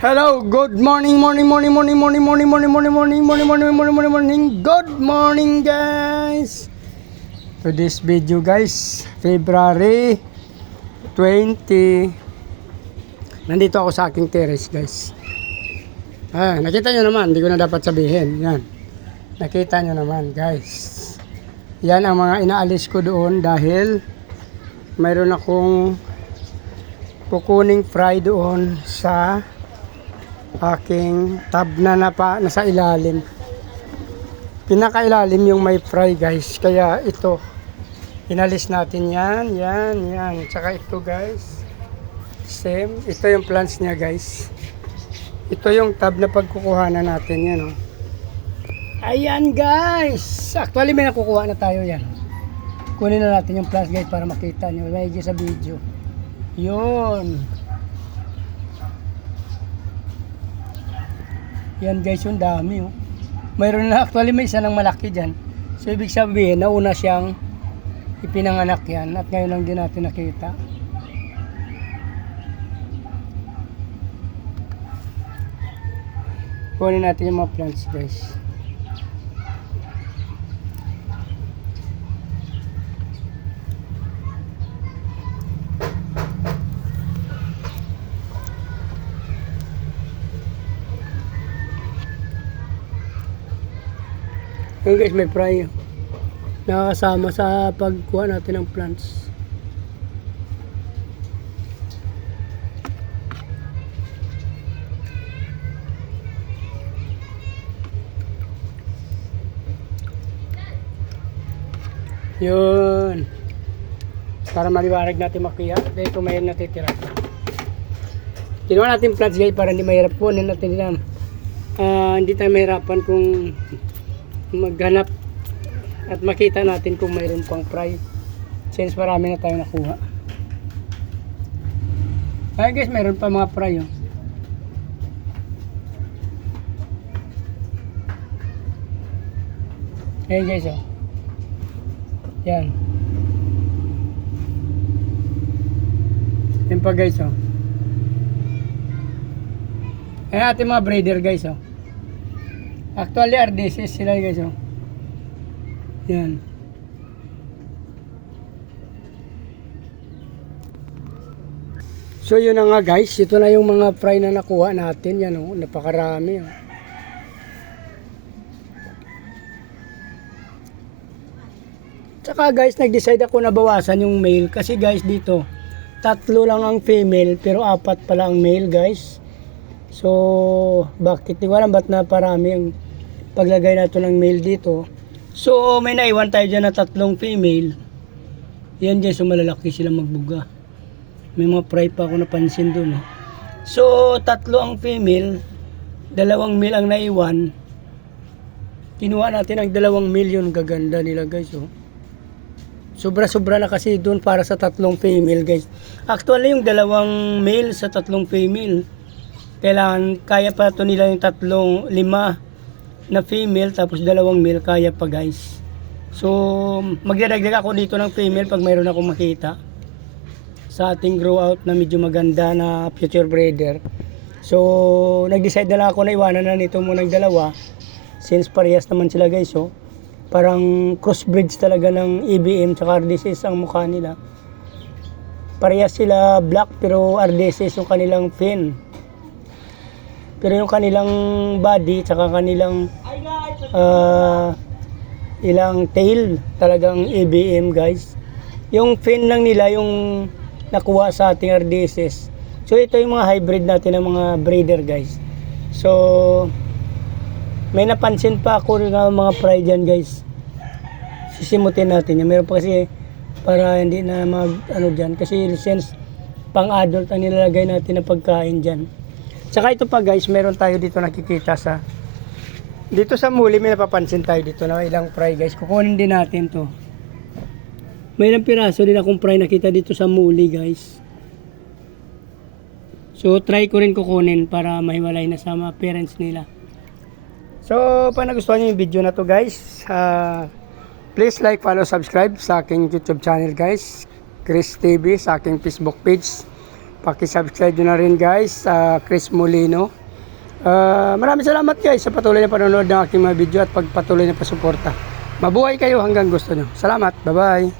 Hello, good morning, morning, morning, morning, morning, morning, morning, morning, morning, morning, morning, morning, morning, morning, good morning guys. To this video guys, February 20. Nandito ako sa aking terrace guys. Nakita nyo naman, hindi ko na dapat sabihin. Yan, nakita nyo naman guys. Yan ang mga inaalis ko doon dahil mayroon akong kukuning fry doon sa aking tub na nasa ilalim. Pinakailalim yung may fry guys, kaya ito inalis natin yan. Tsaka ito guys, same, ito yung plants niya guys. Ito yung tub na pagkukuhanan natin yan, oh. Ayan guys, actually may nakukuha na tayo yan. Kunin na natin yung plants guys para makita nyo medyo sa video. Yun. Yan guys, yung dami, oh. Mayroon na, actually may isa ng malaki dyan. So ibig sabihin, nauna siyang ipinanganak yan at ngayon lang din natin nakita. Kunin natin yung mga plants guys. Ayan guys, may fry nakakasama sa pagkuha natin ng plants. Yun, para maliwanag natin makuha dito may natitira. Kinuha natin plants guys para hindi mahirap kunin natin na hindi tayo mahirapan kung maghanap at makita natin kung mayroon pang fry since marami na tayo nakuha. Ay guys, mayroon pa mga fry, oh. Ayan guys, oh. Yan. Yan pa guys, oh. Ayan ating mga breeder guys, oh. Actually, RDCs sila guys, oh. Yan. So yun na nga guys, ito na yung mga fry na nakuha natin. Yan, oh, napakarami, oh. Tsaka guys, nag-decide ako na bawasan yung male kasi guys dito 3 lang ang female pero 4 pala ang male guys. So, bakit? Di ko alam ba't na parami ang paglagay nato ng male dito. So, may naiwan tayo dyan na 3 female. Yan dyan, so malalaki sila magbuga. May mga fry pa ako napansin dun, eh. So, 3 ang female, 2 male ang naiwan. Kinuha natin ang 2 male, yun gaganda nila guys, oh. Sobra-sobra na kasi dun para sa 3 female guys. Actually, yung 2 male sa 3 female. Kailangan, kaya pa ito nila yung 5 na female, tapos 2 male, kaya pa guys. So, magdadagdag ako dito ng female pag mayroon akong makita sa ating grow out na medyo maganda na future breeder. So, nag-decide na lang ako na iwanan na nito muna ng 2 since parehas naman sila guys, oh. Parang crossbreeds talaga ng EBM tsaka RDCs ang mukha nila. Parehas sila black pero RDCs yung kanilang fin. Pero yung kanilang body tsaka kanilang ilang tail talagang EBM guys. Yung fin lang nila yung nakuha sa ating RDSS. So ito yung mga hybrid natin ng mga breeder guys. So may napansin pa ako ng mga fry dyan guys. Sisimutin natin yan. Meron pa kasi para hindi na mag ano dyan. Kasi since pang adult ang nilalagay natin na pagkain dyan. Tsaka ito pa guys, meron tayo dito nakikita sa dito sa muli, may napapansin tayo dito na ilang fry guys. Kukunin din natin to. May ilang piraso din akong fry nakita dito sa muli guys. So try ko rin kukunin para mahiwalay na sa mga parents nila. So pag nagustuhan nyo yung video na to guys, please like, follow, subscribe sa aking YouTube channel guys, Chris TV, sa aking Facebook page, Paki-subscribe nyo na rin guys sa Chris Molino. Maraming salamat guys sa patuloy na panonood ng aking mga video at pagpatuloy na pasuporta. Mabuhay kayo hanggang gusto nyo. Salamat. Bye-bye.